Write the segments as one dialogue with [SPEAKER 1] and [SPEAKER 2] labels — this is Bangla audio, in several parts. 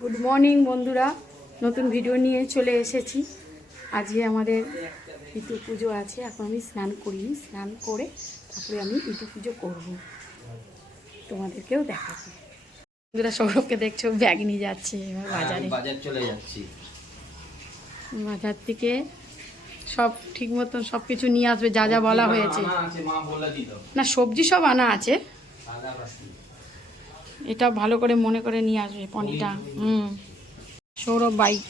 [SPEAKER 1] গুড মর্নিং বন্ধুরা। নতুন ভিডিও নিয়ে চলে এসেছি। আজকে আমাদের ঋতু পুজো আছে। এখন আমি স্নান করিনি স্নান করে তারপরে আমি ঋতু পুজো করব। তোমাদেরকেও দেখাবো। বন্ধুরা সৌরভকে দেখছ ব্যাগ নিয়ে যাচ্ছে এবার বাজারে।
[SPEAKER 2] বাজার চলে যাচ্ছি।
[SPEAKER 1] বাজার থেকে সব ঠিক মতন সব কিছু নিয়ে আসবে যা যা বলা হয়েছে। না সবজি সব আনা আছে। এটা ভালো করে মনে করে নিয়ে আসবে পনিটা হুম। সৌরভ বাইক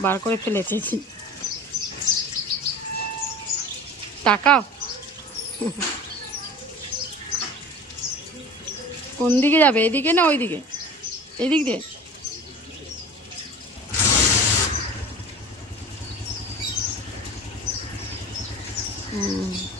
[SPEAKER 1] বার করে ফেলেছে। তাকাও। কোন দিকে যাবে? এদিকে না ওইদিকে? এদিক দিয়ে। হুম।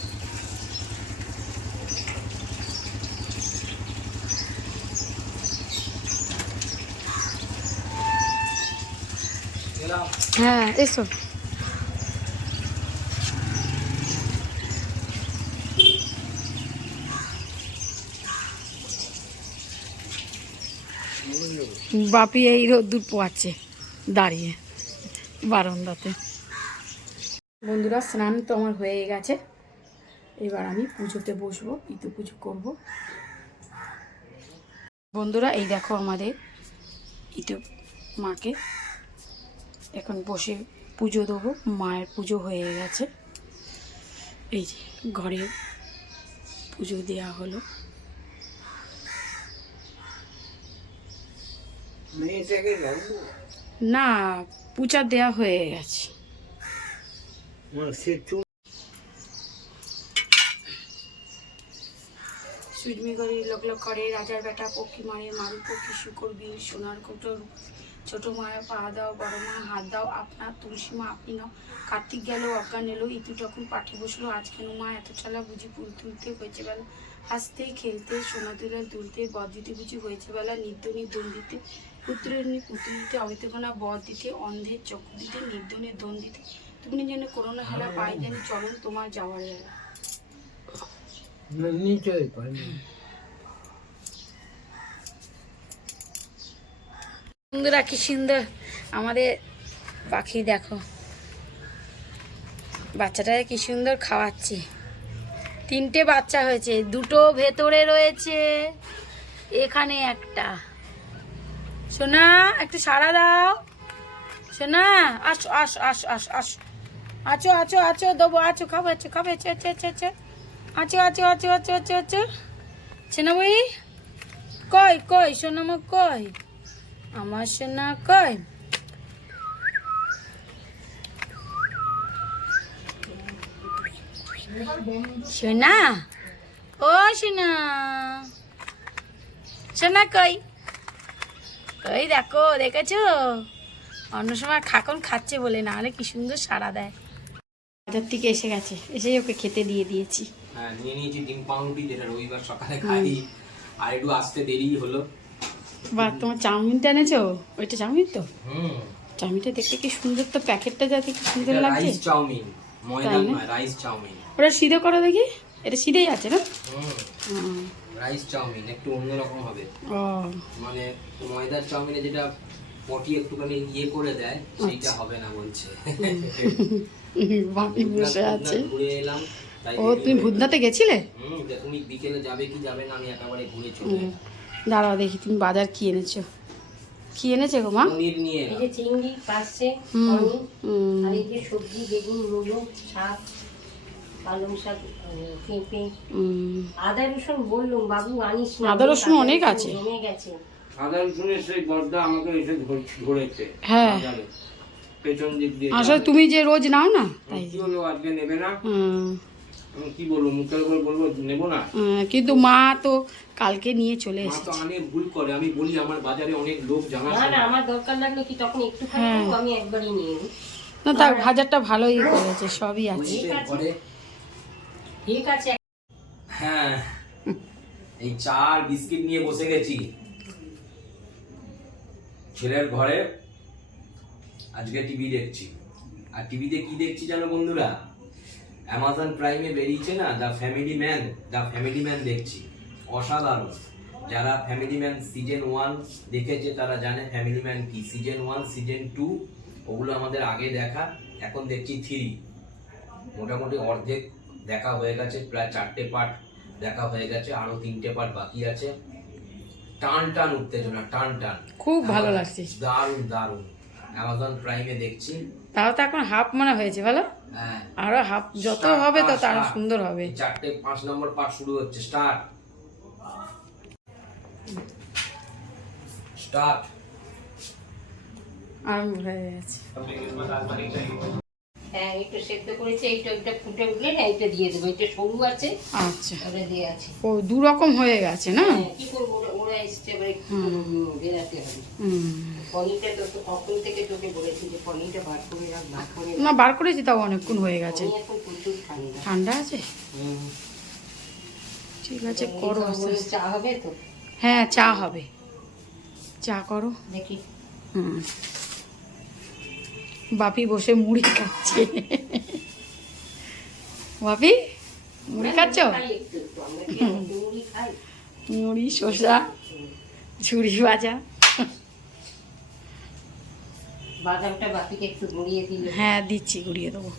[SPEAKER 1] হ্যাঁ এসো। বাপি এই রোদ্দুর পোয়াচ্ছে, দাঁড়িয়ে বারান্দাতে। বন্ধুরা, স্নান তো আমার হয়ে গেছে। এবার আমি পুজোতে বসবো ইতু পুজো করব। বন্ধুরা, এই দেখো আমাদের ইতু মাকে। এখন বসে পুজো দেবো। মায়ের পুজো হয়ে গেছে। এই যে ঘরে পুজো দেওয়া হলো। না পূজা দেওয়া হয়ে গেছে। সুজমি করি লোক লোক করে রাজার বেটা পক্ষী মারে মারু পক্ষী শুকর বীর সোনার কোটর ছোট মায়ের পা দাও বড় মা হাত দাও আপনার তুলসী মা আপনি নাও। কার্তিক গেল অজ্ঞান এলো ইতু তখন পাঠে বসল আজ কেন মা এত ছালা বুঝি ফুল তুলতে হয়েছে বেলা? হাসতে খেলতে সোনা তুলে তুলতে বদ দিতে বুঝি হয়েছে বেলা? নির্দনী দন দিতে পুত্রের পুত্র দিতে অবিতকণা বদ দিতে অন্ধের চক্ষু দিতে নির্দনের দন দিতে। তুমি যেন করোনা হেলা পাই যেন চলন তোমার যাওয়ার বেলা। বন্ধুরা কি সুন্দর। আমাদের পাখি দেখো। বাচ্চাটাকে কি সুন্দর খাওয়াচ্ছি। তিনটে বাচ্চা হয়েছে, দুটো ভেতরে রয়েছে, এখানে একটা। সোনা, একটু সাড়া দাও। সোনা, আসো আসো আসো আসো আসো। আছো আছো আছো, দেবো, আছো, খাব, আছো, খাবে, আছো আছো আছো আছো। আছো আছো আছো আছো আছো আছো। সোনা বই কই কই সোনামা কই? আমার সোনা কই সোনা? ও সোনা। সোনা কই? কই দেখো দেখেছ? অন্য সময় খাকন খাচ্ছে বলে না হলে কি সুন্দর সাড়া দেয়। বাজার থেকে এসে গেছে এসেই ওকে খেতে দিয়ে দিয়েছি।
[SPEAKER 2] হ্যাঁ নিয়ে নিয়েছি ডিম পাউরুটি যেটা রবিবার সকালে খাই। আর একটু আসতে দেরি হলো।
[SPEAKER 1] বা তোমার চাউমিনটা এনেছো? ওইটা চাউমিন তো? চাউমিনটা দেখতে কি সুন্দর তো প্যাকেটটা যাতে কি সুন্দর লাগছে?
[SPEAKER 2] রাইস চাউমিন ময়দা
[SPEAKER 1] না?
[SPEAKER 2] Rice chowmein.
[SPEAKER 1] ওটা সিধে করো দেখি এটা সিধেই আছে না।
[SPEAKER 2] রাইস চাউমিন একটু অন্যরকম হবে। মানে ময়দার চাউমিনে যেটা পটি একটুখানি ইয়ে করে দেয় সেইটা হবে না বলছে।
[SPEAKER 1] বাপি বসে আছে।
[SPEAKER 2] ঘুরে এলাম
[SPEAKER 1] ও তুমি ভুতনাতে গেছিলে?
[SPEAKER 2] হুম তুমি বিকেলে যাবে কি যাবে না আমি একেবারে ঘুরে চলে।
[SPEAKER 1] দাঁড়াও দেখি তুমি বাজার কি এনেছো? কি এনেছো গো মা?
[SPEAKER 3] এই যে চিংড়ি আর এই যে সবজি বেগুন মূলো শাক পালং শাক পেঁপে। আদা রসুন বললাম বাবু আনিস
[SPEAKER 1] আদা রসুন অনেক আছে।
[SPEAKER 3] জমে গেছে।
[SPEAKER 2] সাধারণ শুনে সেই গর্দা আমাকে এসে ধরেছে
[SPEAKER 1] হ্যাঁ।
[SPEAKER 2] পেছন দিক দিয়ে
[SPEAKER 1] আসলে তুমি যে রোজ নাও না তাই
[SPEAKER 2] আজকে নেবে না।
[SPEAKER 1] হুম।
[SPEAKER 2] আমি কি বলব মুখের উপর বলব নেব না?
[SPEAKER 1] কিন্তু মা তো কালকে নিয়ে চলে
[SPEAKER 2] মা তো
[SPEAKER 1] এসেছে।
[SPEAKER 2] অনেক ভুল করে। আমি বলি আমার বাজারে অনেক লোক জানা
[SPEAKER 3] না না আমার দরকার লাগলে কি তখন একটু খাই আমি একবারই নিয়ে নিই।
[SPEAKER 1] না তার ভাজারটা ভালোই করেছে সবই আছে।
[SPEAKER 3] ঠিক আছে।
[SPEAKER 2] হ্যাঁ এই চা আর বিস্কিট নিয়ে বসে গেছি। ছেলের ঘরে আজকে টিভি দেখছি। আর টিভিতে কি দেখছি জানো বন্ধুরা? অ্যামাজন প্রাইমে বেরিয়েছে না the family man the family man দেখছি। অসাধারণ। যারা ফ্যামিলি ম্যান সিজন ওয়ান দেখেছে তারা জানে ফ্যামিলি ম্যান কি। সিজন ওয়ান সিজন টু ওগুলো আমাদের আগে দেখা এখন দেখছি থ্রি মোটামুটি অর্ধেক দেখা হয়ে গেছে প্রায় চারটে পার্ট দেখা হয়ে গেছে আরও তিনটে পার্ট বাকি আছে। টান টান উত্তেজনা টান টান।
[SPEAKER 1] খুব ভালো লাগছে।
[SPEAKER 2] দারুণ দারুণ। অ্যামাজন প্রাইমে দেখছি।
[SPEAKER 1] তাও তো এখন হাফ মনে হয়েছে ভালো
[SPEAKER 2] হ্যাঁ।
[SPEAKER 1] আরও হাফ যত হবে তত
[SPEAKER 2] start.
[SPEAKER 1] সুন্দর হবে।
[SPEAKER 2] চারটে পাঁচ নম্বর পার্ট শুরু হচ্ছে স্টার্ট স্টার্ট
[SPEAKER 1] আরম্ভ হয়ে গেছে।
[SPEAKER 3] হ্যাঁ একটু সেদ্ধ করেছে এইটা একটা ফুটে উঠলে না এইটা দিয়ে দেবো। এটা সরু আছে
[SPEAKER 1] আচ্ছা।
[SPEAKER 3] ওটা দিয়ে আছে।
[SPEAKER 1] ও দু রকম হয়ে গেছে না?
[SPEAKER 3] হ্যাঁ, কি করব
[SPEAKER 1] না বার করেছি তাও অনেকক্ষণ হয়ে গেছে।
[SPEAKER 3] ঠান্ডা।
[SPEAKER 1] আছে? ঠিক আছে করো
[SPEAKER 3] চা হবে তো?
[SPEAKER 1] হ্যাঁ চা হবে। চা করো।
[SPEAKER 3] দেখি।
[SPEAKER 1] হুম। বাপি বসে মুড়ি খাচ্ছে। বাপি মুড়ি খাচ্ছ?
[SPEAKER 3] মুড়ি
[SPEAKER 1] শসা? ঝুড়ি ভাজা।
[SPEAKER 3] বাদামটা বাপিকে একটু গড়িয়ে দিলে।
[SPEAKER 1] হ্যাঁ দিচ্ছি গুড়িয়ে দেবো।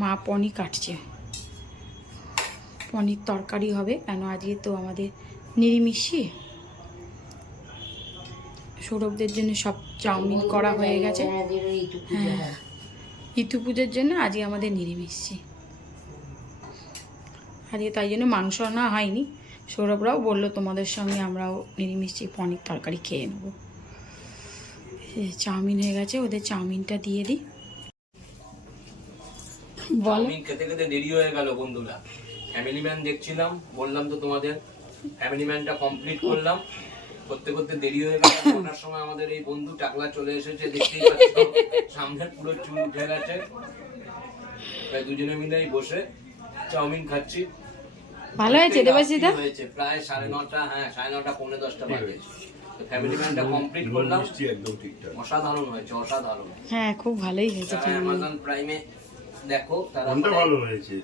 [SPEAKER 1] মা পনি কাটছে। পনির তরকারি হবে কেন আজকে তো আমাদের নিরামিষই। সৌরভদের জন্য সব চাউমিন করা হয়ে গেছে। হ্যাঁ। ইতু পুজোর জন্য আজকে আমাদের নিরামিষই। আজকে তাই জন্য মাংস না হয়নি। সৌরভরাও বলল, তোমাদের সঙ্গে আমরাও নিরামিষই পনির তরকারি খেয়ে নেব। চাউমিন হয়ে গেছে, ওদের চাউমিনটা দিয়ে দিই। বলো।
[SPEAKER 2] খেতে খেতে দেরি হয়ে গেল বন্ধুরা। ফ্যামিলি ম্যান দেখছিলাম, বললাম তো তোমাদের। ফ্যামিলি ম্যানটা কমপ্লিট করলাম। করতে করতে দেরি হয়ে গেল। ওনার সময় আমাদের এই বন্ধু টাকলা চলে এসেছে, দেখতেই পাচ্ছ। সামনে পুরো চুল উঠে গেছে। দুজনে মিলেই বসে চাউমিন খাচ্ছি।
[SPEAKER 1] ভালো হয়েছে দেবাশিদা
[SPEAKER 2] হয়েছে প্রায় সাড়ে নটা হ্যাঁ সাড়ে নটা পৌনে দশটা বাজে। ফ্যামিলি ম্যানটা কমপ্লিট করলাম।
[SPEAKER 4] একদম ঠিকঠাক।
[SPEAKER 2] অসাধারণ হয়েছে অসাধারণ।
[SPEAKER 1] হ্যাঁ খুব ভালোই হয়েছে
[SPEAKER 2] অ্যামাজন প্রাইমে দেখো তারা
[SPEAKER 4] ভালো হয়েছে।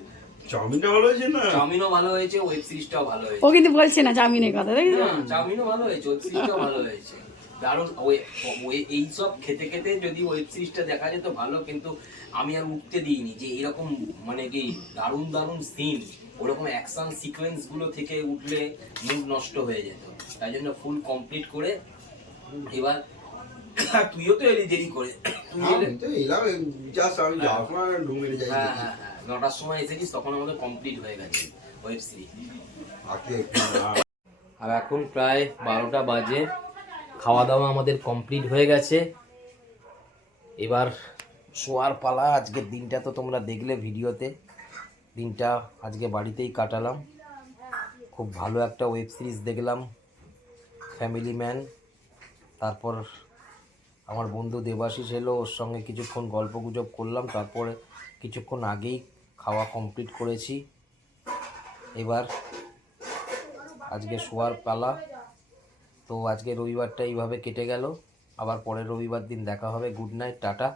[SPEAKER 4] চাউমিনটা ভালো হয়েছে না?
[SPEAKER 2] চাউমিনও ভালো হয়েছে ওয়েব সিরিজটাও ভালো হয়েছে।
[SPEAKER 1] ও কিন্তু বলছে না চাউমিনের কথা দেখি
[SPEAKER 2] না, চাউমিনও ভালো হয়েছে ওয়েব সিরিজটাও ভালো হয়েছে। দারুণ ওয়ে- এইসব খেতে খেতে যদি ওয়েব সিরিজটা দেখা যেত ভালো কিন্তু আমি আর উঠতে দিইনি। যে এরকম মানে কি দারুণ দারুণ সিন ওরকম অ্যাকশন সিকোয়েন্সগুলো থেকে উঠলে মুড নষ্ট হয়ে যেত। তাই জন্য ফুল কমপ্লিট করে এবার তুইও তো এলি দেরি করে।
[SPEAKER 4] মেরে যাই
[SPEAKER 2] হ্যাঁ হ্যাঁ হ্যাঁ নটার সময় এসেছিস তখন আমাদের কমপ্লিট হয়ে গেছে ওয়েব সিরিজ। আর এখন প্রায় বারোটা বাজে। খাওয়া দাওয়া আমাদের কমপ্লিট হয়ে গেছে। এবার শোয়ার পালা, আজকের দিনটা তো তোমরা দেখলে ভিডিওতে। দিনটা আজকে বাড়িতেই কাটালাম। খুব ভালো একটা ওয়েব সিরিজ দেখলাম ফ্যামিলি ম্যান তারপর আমার বন্ধু দেবাশিস এলো, ওর সঙ্গে কিছুক্ষণ গল্প গুজব করলাম, তারপরে কিছুক্ষণ আগেই খাওয়া কমপ্লিট করেছি। এবার আজকে শোয়ার পালা। তো আজকে রবিবারটা এইভাবে কেটে গেল। আবার পরের রবিবার দিন দেখা হবে। Good night tata.